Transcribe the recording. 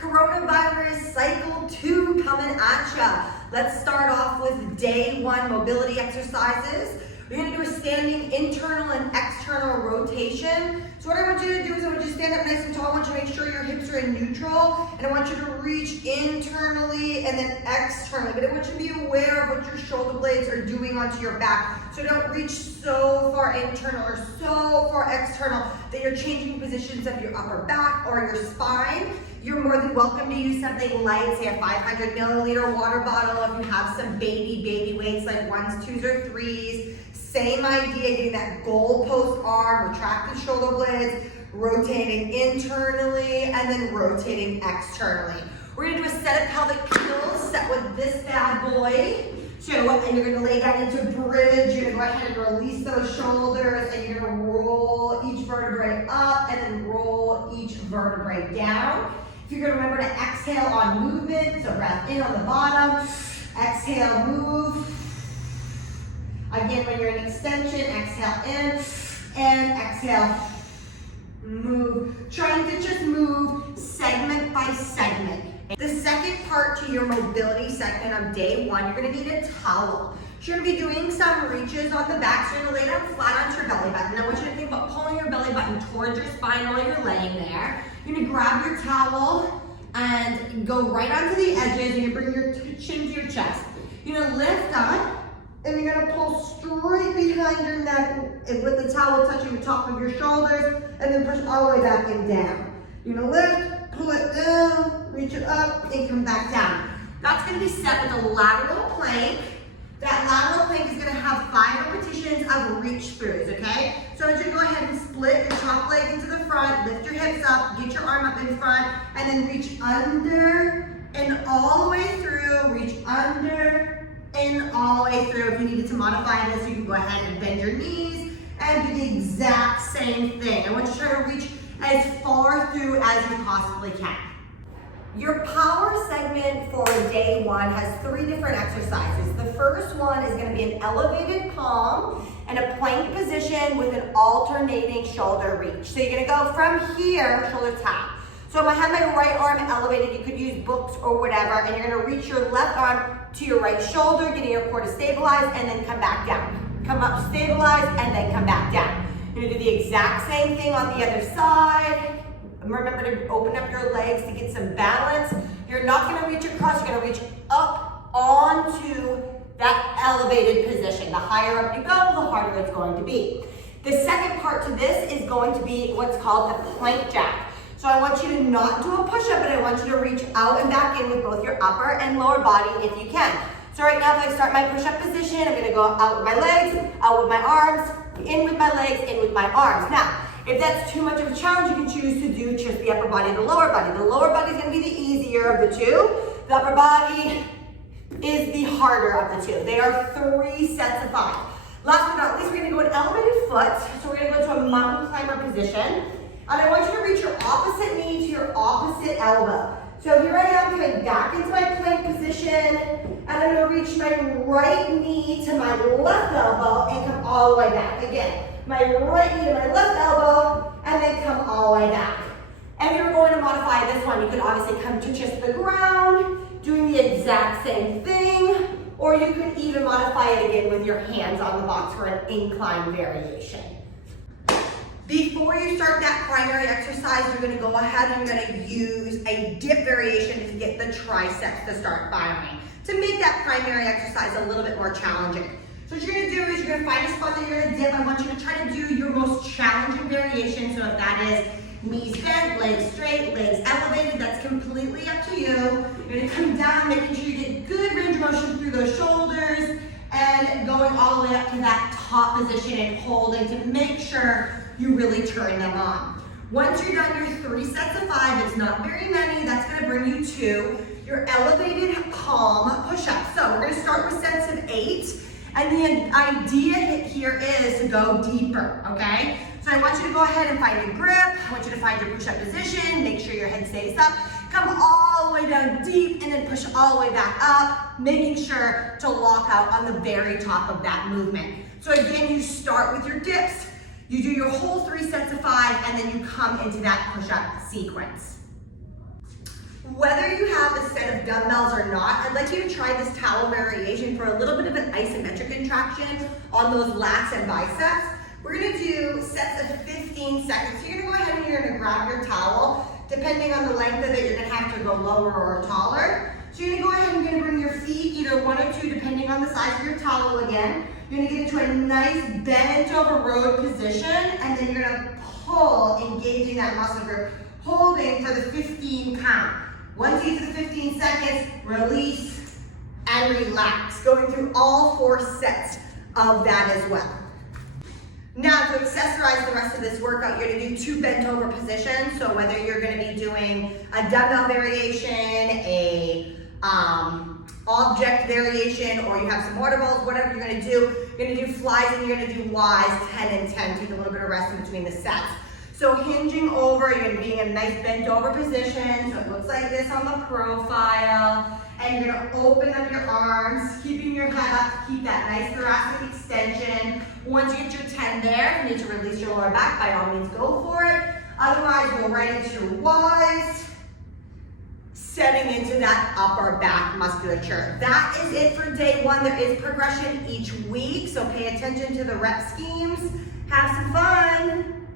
Coronavirus cycle 2 coming at ya. Let's start off with day 1 mobility exercises. We're gonna do a standing internal and external rotation. So what I want you to do is I want you to stand up nice and tall. I want you to make sure your hips are in neutral, and I want you to reach internally and then externally. But I want you to be aware of what your shoulder blades are doing onto your back. So don't reach so far internal or so far external that you're changing positions of your upper back or your spine. You're more than welcome to use something light, say a 500 milliliter water bottle if you have some baby weights like 1s, 2s, or 3s. Same idea, getting that goalpost arm, retract the shoulder blades, rotating internally and then rotating externally. We're gonna do a set of pelvic pills set with this bad boy. So, and you're gonna lay down into bridge, you're gonna go ahead and release those shoulders, and you're gonna roll each vertebrae up and then roll each vertebrae down. If you're gonna remember to exhale on movement, so breath in on the bottom, exhale, move. Again, when you're in extension, exhale in, and exhale, move. Trying to just move segment by segment. The second part to your mobility segment of day 1, you're gonna need a towel. So you're gonna be doing some reaches on the back, so you're gonna lay down flat onto your belly button. I want you to think about pulling your belly button towards your spine while you're laying there. You're gonna grab your towel and go right onto the edges, and you bring your chin to your chest. You're gonna lift up, and you're gonna pull straight behind your neck with the towel touching the top of your shoulders, and then push all the way back and down. You're gonna lift, pull it down, reach it up, and come back down. That's gonna be set with a lateral plank. That lateral plank is gonna have 5 repetitions of reach throughs, okay? So I want you to go ahead and split your top leg into the front, lift your hips up, get your arm up in front, and then reach under and all the way through, reach under and all the way through. If you needed to modify this, you can go ahead and bend your knees and do the exact same thing. I want you to try to reach as far through as you possibly can. Your power segment for day 1 has 3 different exercises. The first one is gonna be an elevated palm and a plank position with an alternating shoulder reach. So you're gonna go from here, shoulder tap. So if I have my right arm elevated, you could use books or whatever, and you're gonna reach your left arm to your right shoulder, getting your core to stabilize, and then come back down. Come up, stabilize, and then come back down. You're gonna do the exact same thing on the other side. Remember to open up your legs to get some balance. You're not gonna reach across, you're gonna reach up onto that elevated position. The higher up you go, the harder it's going to be. The second part to this is going to be what's called a plank jack. So I want you to not do a push-up, but I want you to reach out and back in with both your upper and lower body if you can. So right now, if I start my push-up position, I'm gonna go out with my legs, out with my arms, in with my legs, in with my arms. Now, if that's too much of a challenge, you can choose to do just the upper body and the lower body. The lower body is gonna be the easier of the two. The upper body is the harder of the two. They are 3 sets of 5. Last but not least, we're gonna go an elevated foot. So we're gonna go to a mountain climber position. And I want you to reach your opposite knee to your opposite elbow. So here I am coming back into my plank position, and I'm gonna reach my right knee to my left elbow and come all the way back. Again, my right knee to my left elbow, and then come all the way back. And if you're going to modify this one, you could obviously come to just the ground, doing the exact same thing, or you could even modify it again with your hands on the box for an incline variation. Before you start that primary exercise, you're gonna go ahead and you're gonna use a dip variation to get the triceps to start firing, to make that primary exercise a little bit more challenging. So what you're gonna do is you're gonna find a spot that you're gonna dip. I want you to try to do your most challenging variation. So if that is knees bent, legs straight, legs elevated, that's completely up to you. You're gonna come down, making sure you get good range of motion through those shoulders, and going all the way up to that top position and holding to make sure you really turn them on. Once you're done your 3 sets of 5, it's not very many, that's gonna bring you to your elevated palm push-up. So we're gonna start with sets of 8, and the idea here is to go deeper, okay? So I want you to go ahead and find your grip, I want you to find your push-up position, make sure your head stays up, come all the way down deep, and then push all the way back up, making sure to lock out on the very top of that movement. So again, you start with your dips, you do your whole 3 sets of 5, and then you come into that push-up sequence. Whether you have a set of dumbbells or not, I'd like you to try this towel variation for a little bit of an isometric contraction on those lats and biceps. We're gonna do sets of 15 seconds. So you're gonna go ahead and you're gonna grab your towel. Depending on the length of it, you're gonna have to go lower or taller. So you're gonna go ahead and you're gonna bring your feet, either one or two, depending on the size of your towel again. You're gonna get into a nice bent over road position, and then you're gonna pull, engaging that muscle group, holding for the 15 count. Once you get to the 15 seconds, release and relax. Going through all 4 sets of that as well. Now, to accessorize the rest of this workout, you're gonna do 2 bent over positions. So whether you're gonna be doing a dumbbell variation, a object variation, or you have some water bowls, whatever you're gonna do, you're gonna do flies and you're gonna do Ys, 10 and 10. Take a little bit of rest in between the sets. So hinging over, you're gonna be in a nice bent over position. So it looks like this on the profile. And you're gonna open up your arms, keeping your head up to keep that nice thoracic extension. Once you get your 10 there, if you need to release your lower back, by all means go for it. Otherwise, go right into your Ys, setting into that upper back musculature. That is it for day 1. There is progression each week, so pay attention to the rep schemes. Have some fun.